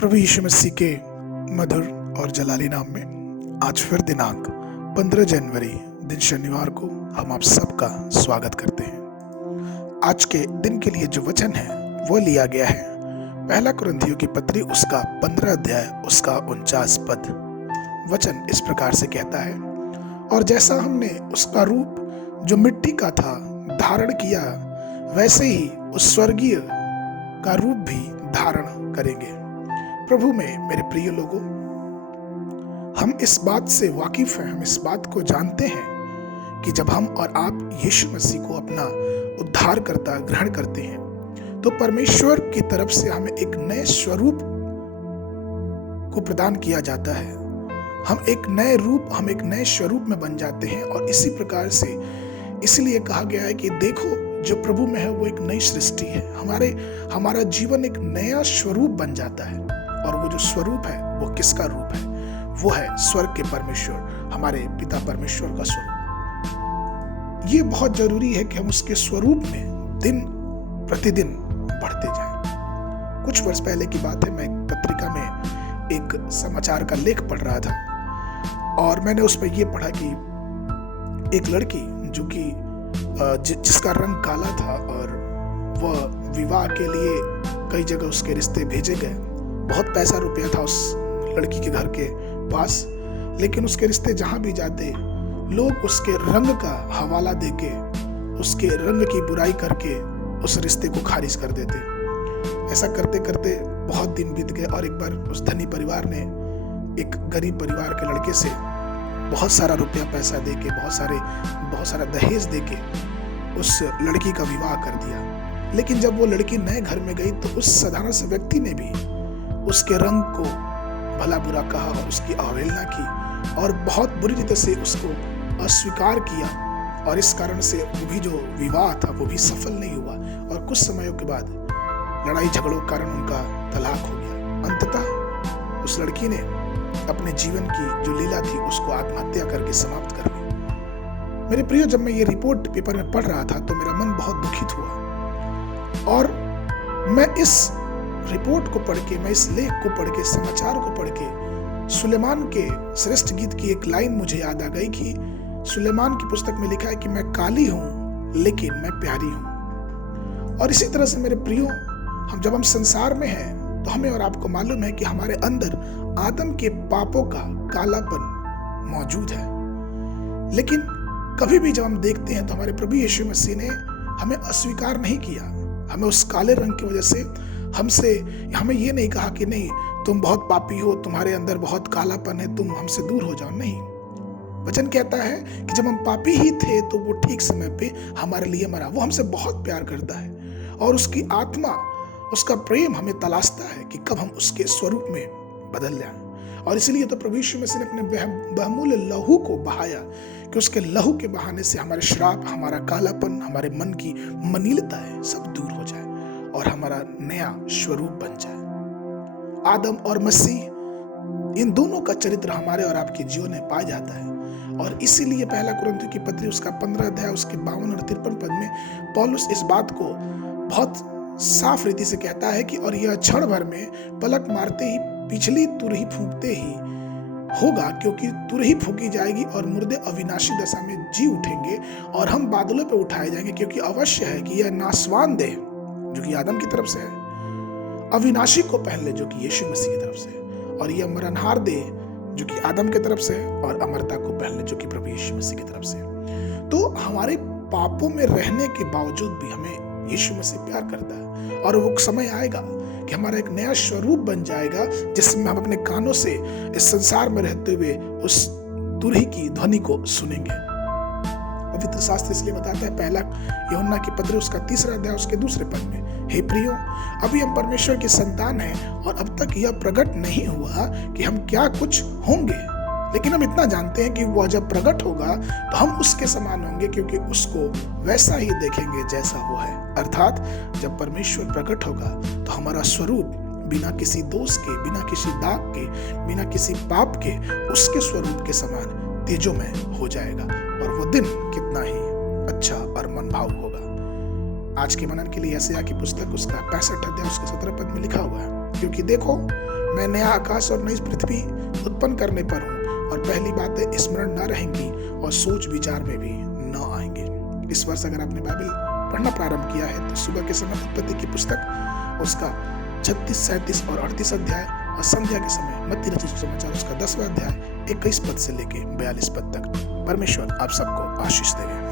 प्रभु यीशु मसीह के मधुर और जलाली नाम में आज फिर दिनांक 15 जनवरी दिन शनिवार को हम आप सबका स्वागत करते हैं। आज के दिन के लिए जो वचन है वो लिया गया है पहला कुरिन्थियों की पत्री उसका 15 अध्याय उसका 49 पद। वचन इस प्रकार से कहता है, और जैसा हमने उसका रूप जो मिट्टी का था धारण किया, वैसे ही उस स्वर्गीय का रूप भी धारण करेंगे। प्रभु में मेरे प्रिय लोगों, हम इस बात से वाकिफ हैं, हम इस बात को जानते हैं कि जब हम और आप यीशु मसीह को अपना उद्धारकर्ता ग्रहण करते हैं तो परमेश्वर की तरफ से हमें एक नए स्वरूप को प्रदान किया जाता है। हम एक नए स्वरूप में बन जाते हैं। और इसी प्रकार से इसलिए कहा गया है कि देखो, जो प्रभु में है वो एक नई सृष्टि है। हमारा जीवन एक नया स्वरूप बन जाता है। और वो जो स्वरूप है वो किसका रूप है? वो है स्वर्ग के परमेश्वर, हमारे पिता परमेश्वर का स्वरूप। ये बहुत जरूरी है कि हम उसके स्वरूप में दिन प्रतिदिन बढ़ते जाएं। कुछ वर्ष पहले की बात है, मैं एक पत्रिका में एक समाचार का लेख पढ़ रहा था और मैंने उसमें ये पढ़ा कि एक लड़की जो कि जिसका रंग काला था और वह विवाह के लिए कई जगह उसके रिश्ते भेजे गए। बहुत पैसा रुपया था उस लड़की के घर के पास, लेकिन उसके रिश्ते जहां भी जाते लोग उसके रंग का हवाला देके, उसके रंग की बुराई करके उस रिश्ते को खारिज कर देते। ऐसा करते करते बहुत दिन बीत गए और एक बार उस धनी परिवार ने एक गरीब परिवार के लड़के से बहुत सारा रुपया पैसा देके, बहुत सारा दहेज देके उस लड़की का विवाह कर दिया। लेकिन जब वो लड़की नए घर में गई तो उस साधारण से व्यक्ति ने भी उसके रंग को भला बुरा कहा और उसकी अवहेलना की और बहुत बुरी रीति से उसको अस्वीकार किया। और इस कारण से वो भी जो विवाह था वो भी सफल नहीं हुआ और कुछ समयों के बाद लड़ाई झगड़ों के कारण उनका तलाक हो गया। अंततः उस लड़की ने अपने जीवन की जो लीला थी उसको आत्महत्या करके समाप्त कर ली। मेरे प्रियो, जब मैं ये रिपोर्ट पेपर में पढ़ रहा था तो मेरा मन बहुत दुखित हुआ और मैं इस रिपोर्ट को पढ़ के, मैं इस लेख को पढ़ के, समाचार को पढ़ के सुलेमान के श्रेष्ठ गीत की एक लाइन मुझे याद आ गई कि सुलेमान की पुस्तक में लिखा है कि मैं काली हूं लेकिन मैं प्यारी हूं। और इसी तरह से मेरे प्रियो, जब हम संसार में हैं तो हमें और आपको मालूम है कि हमारे अंदर आदम के पापों का कालापन मौजूद है। लेकिन कभी भी जब हम देखते हैं तो हमारे प्रभु यीशु मसीह ने हमें अस्वीकार नहीं किया। हमें उस काले रंग की वजह से हमें ये नहीं कहा कि नहीं, तुम बहुत पापी हो, तुम्हारे अंदर बहुत कालापन है, तुम हमसे दूर हो जाओ। नहीं, वचन कहता है कि जब हम पापी ही थे तो वो ठीक समय पे हमारे लिए मरा। वो हमसे बहुत प्यार करता है और उसकी आत्मा, उसका प्रेम हमें तलाशता है कि कब हम उसके स्वरूप में बदल जाएं। और इसलिए तो प्रभु यीशु मसीह ने अपने बहुमूल्य लहू को बहाया कि उसके लहू के बहाने से हमारे श्राप, हमारा कालापन, हमारे मन की मनीलता है सब दूर हो जाए और हमारा नया स्वरूप बन जाए। आदम और मसीह, इन दोनों का चरित्र हमारे और आपके जीवन में पाया जाता है। और इसीलिए पहला कुरिन्थियों की पत्री उसका 15 अध्याय उसके 52 और 53 पद में पौलुस इस बात को बहुत साफ रीति से कहता है कि और यह क्षण भर में पलक मारते ही, पिछली तुरही फूंकते ही होगा, क्योंकि तुरही फूंकी जाएगी और मुर्दे अविनाशी दशा में जी उठेंगे और हम बादलों पे उठाए जाएंगे। क्योंकि अवश्य है कि यह नासवान देह जो कि आदम की तरफ से है, अविनाशी को पहले जो कि यीशु मसीह की तरफ से है, और यह मरणहार देह जो कि आदम की तरफ से है, और अमरता को पहले जो कि प्रभु यीशु मसीह की तरफ से है। तो हमारे पापों में रहने के बावजूद भी हमें यीशु मसीह प्यार करता है और वो समय आएगा कि हमारा एक नया स्वरूप बन जाएगा जिसमें हम अपने कानों से इस संसार में रहते हुए उस तुरही की ध्वनि को सुनेंगे। पवित्र शास्त्र इसलिए बताता है, पहला यूहन्ना की पत्री उसका 3 अध्याय उसके 2 पद में, हे प्रियो, अभी हम परमेश्वर की संतान हैं और अब तक यह प्रकट नहीं हुआ कि हम क्या कुछ होंगे। लेकिन हम इतना जानते हैं कि वह जब प्रकट होगा तो हम उसके समान होंगे, क्योंकि उसको वैसा ही देखेंगे जैसा वो है। अर्थात जब परमेश्वर प्रकट होगा तो हमारा स्वरूप बिना किसी दोष के, बिना किसी दाग के, बिना किसी पाप के उसके स्वरूप के समान तेजोमय हो जाएगा और वो दिन कितना ही अच्छा और मनभाव होगा। आज के मनन के लिए यशायाह की पुस्तक उसका 65 अध्याय उसके 17 पद में लिखा हुआ है, क्योंकि देखो मैं नया आकाश और नई पृथ्वी उत्पन्न करने पर हूँ और पहली बातें स्मरण न रहेंगी और सोच विचार में भी न आएंगे। इस वर्ष अगर आपने बाइबल पढ़ना प्रारंभ किया है तो सुबह के समय उत्पत्ति की पुस्तक उसका 36, 37 और 38 अध्याय और संध्या के समय मत्ती रचित सुसमाचार उसका 10वां अध्याय 21 पद से लेके 42 पद तक। परमेश्वर आप सबको आशीष देवे।